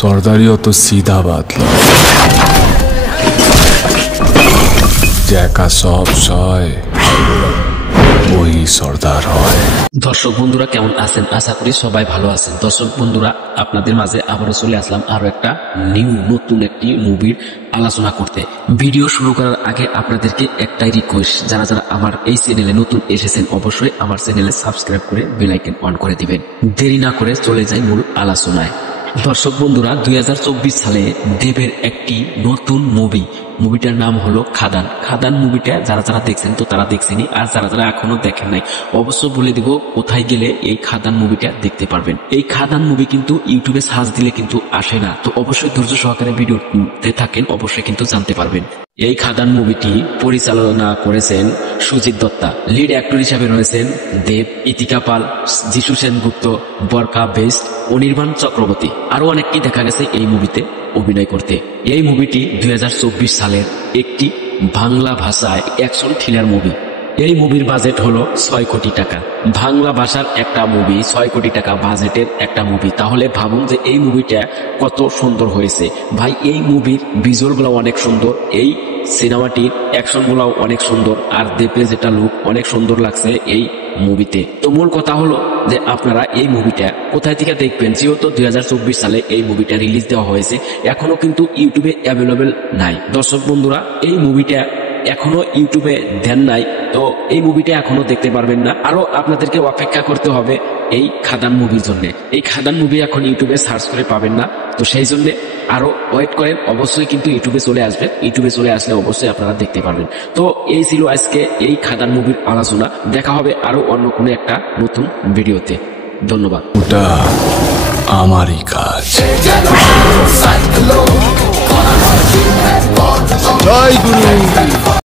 সর্দারিও তো সিধা বাত জ্যাকা সব সয় ওই সর্দার হয়। দর্শক বন্ধুরা কেমন আছেন? আশা করি সবাই ভালো আছেন। দর্শক বন্ধুরা আপনাদের মাঝে আবারও চলে আসলাম আরো একটা নতুন একটি মুভির আলোচনা করতে। ভিডিও শুরু করার আগে আপনাদেরকে একটাই রিকোয়েস্ট, যারা যারা আমার এই চ্যানেলে নতুন এসেছেন অবশ্যই আমার চ্যানেলে সাবস্ক্রাইব করে বেল আইকন অন করে দিবেন। দেরি না করে চলে যাই মূল আলোচনায়। দর্শক বন্ধুরা 2024 সালে দেবের একটি নতুন মুভিটার নাম হলো খাদান। খাদান মুভিটা যারা যারা দেখছেন তো তারা দেখছেনি, আর যারা যারা এখনো দেখেন নাই অবশ্যই বলে দিব কোথায় গেলে এই খাদান মুভিটা দেখতে পারবেন। এই খাদান মুভি কিন্তু ইউটিউবে সার্চ দিলে কিন্তু আসে না, তো অবশ্যই ধৈর্য সহকারে ভিডিওতে থাকেন, অবশ্যই কিন্তু জানতে পারবেন। এই খাদান মুভিটি পরিচালনা করেছেন সুজিত দত্তা, লিড অ্যাক্টর হিসাবে রয়েছেন দেব, ইতিকা পাল, যিশু সেনগুপ্ত, বরকা বেস্ট, অনির্বাণ চক্রবর্তী, আরো অনেককেই দেখা গেছে এই মুভিতে অভিনয় করতে। এই মুভিটি 2024 সালের একটি বাংলা ভাষায় অ্যাকশন থ্রিলার মুভি। এই মুভির বাজেট হলো 6 কোটি টাকা। বাংলা ভাষার একটা মুভি, 6 কোটি টাকা বাজেটের একটা মুভি, তাহলে ভাবুন যে এই মুভিটা কত সুন্দর হয়েছে। ভাই এই মুভির ভিজুয়ালগুলো অনেক সুন্দর, এই সিনেমাটির অ্যাকশনগুলোও অনেক সুন্দর, আর দেবে যেটা লুক অনেক সুন্দর লাগছে এই মুভিতে। তো মূল কথা হলো যে আপনারা এই মুভিটা কোথায় থেকে দেখবেন, যেহেতু 2024 সালে এই মুভিটা রিলিজ দেওয়া হয়েছে, এখনো কিন্তু ইউটিউবে অ্যাভেলেবেল নাই। দর্শক বন্ধুরা এই মুভিটা এখনো ইউটিউবে দেন নাই, তো এই মুভিটা এখনো দেখতে পারবেন না, আরো আপনাদেরকে অপেক্ষা করতে হবে এই খাদান মুভির জন্য। এই খাদান মুভি এখন ইউটিউবে সার্চ করে পাবেন না, তো সেই জন্য আরো ওয়েট করেন, অবশ্যই কিন্তু ইউটিউবে চলে আসবে। ইউটিউবে চলে আসলে অবশ্যই আপনারা দেখতে পারবেন। তো এই ছিল আজকে এই খাদান মুভির আলোচনা। দেখা হবে আরো অন্য কোনো একটা নতুন ভিডিওতে। ধন্যবাদ। ওটা আমারই কাজ। জয় গুরু।